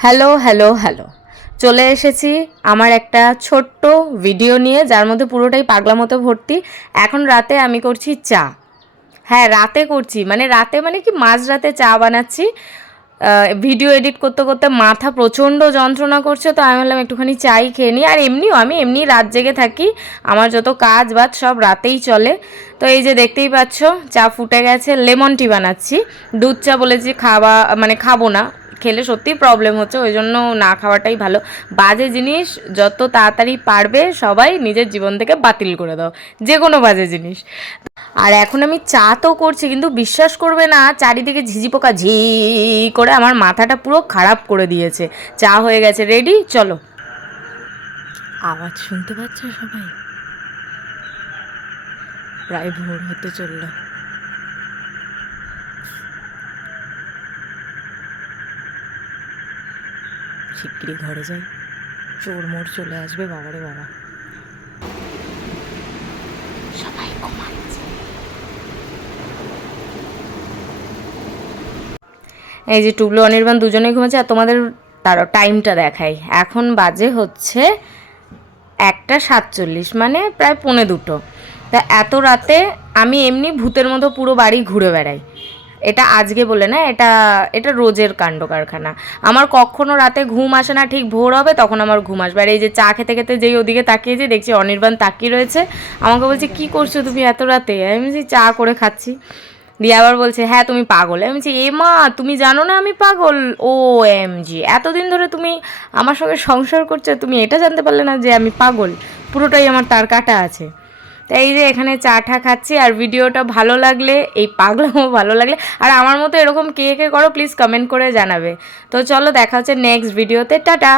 Hello hello hello. চলে এসেছি আমার একটা ছোট্ট ভিডিও নিয়ে, যার মধ্যে পুরোটাই পাগলা মতো ভর্তি। এখন রাতে আমি করছি চা। হ্যাঁ রাতে করছি। মানে রাতে মানে কি মাঝ রাতে চা বানাচ্ছি। ভিডিও এডিট করতে করতে মাথা প্রচণ্ড যন্ত্রণা করছে, তো আমি বললাম একটুখানি চাই খেয়ে নিই। আর এমনিও আমি এমনি রাত জেগে থাকি। আমার যত কাজ বাজ সব রাতেই চলে। তো এই যে দেখতেই পাচ্ছ, চা ফুটে গেছে। লেমন টি বানাচ্ছি। দুধ চা বলেছি, খাওয়া মানে খাব না। খেলে সত্যিই প্রবলেম হচ্ছে ওই জন্য না খাওয়াটাই ভালো। বাজে জিনিস যত তাড়াতাড়ি পারবে সবাই নিজের জীবন থেকে বাতিল করে দাও যে কোনো বাজে জিনিস। আর এখন আমি চা তো করছি, কিন্তু বিশ্বাস করবে না, চারিদিকে ঝিঝি পোকা ঝি করে আমার মাথাটা পুরো খারাপ করে দিয়েছে। চা হয়ে গেছে রেডি চলো। আওয়াজ শুনতে পাচ্ছ সবাই? প্রায় ভোর হতে চলল। শিগগিরই ঘরে যাই। চোর মোর চলে আসবে বাবারে বাবা। সবাই ঘুমাচ্ছে। এই যে টুবলু অনির্বাণ দুজনেই ঘুমাচ্ছে আর তোমাদের তারও টাইমটা দেখাই। এখন বাজে হচ্ছে একটা সাতচল্লিশ মানে প্রায় পৌনে দুটো। তা এত রাতে আমি এমনি ভূতের মতো পুরো বাড়ি ঘুরে বেড়াই। এটা আজকে বলে না, এটা এটা রোজের কাণ্ড কারখানা আমার কখনো রাতে ঘুম আসে না, ঠিক ভোর হবে তখন আমার ঘুম আসবে। আর এই যে চা খেতে খেতে যেই ওদিকে তাকিয়েছি দেখছি অনির্বাণ তাকিয়ে রয়েছে, আমাকে বলছে, কি করছ তুমি এত রাতে? আমি বলছি, চা করে খাচ্ছি। দিয়ে আবার বলছে হ্যাঁ তুমি পাগল। আমি বলছি, এ মা, তুমি জানো না আমি পাগল? ও এম জি এতদিন ধরে তুমি আমার সঙ্গে সংসার করছ, তুমি এটা জানতে পারলে না যে আমি পাগল। পুরোটাই আমার তার কাটা আছে। তাই যে এখানে চা ঠা খাচ্ছি আর ভিডিওটা ভালো লাগলে, এই পাগলামো ভালো লাগলে, আর আমার মতো এরকম কে কে করো প্লিজ কমেন্ট করে জানাবে। তো চলো দেখা হচ্ছে নেক্সট ভিডিওতে টাটা!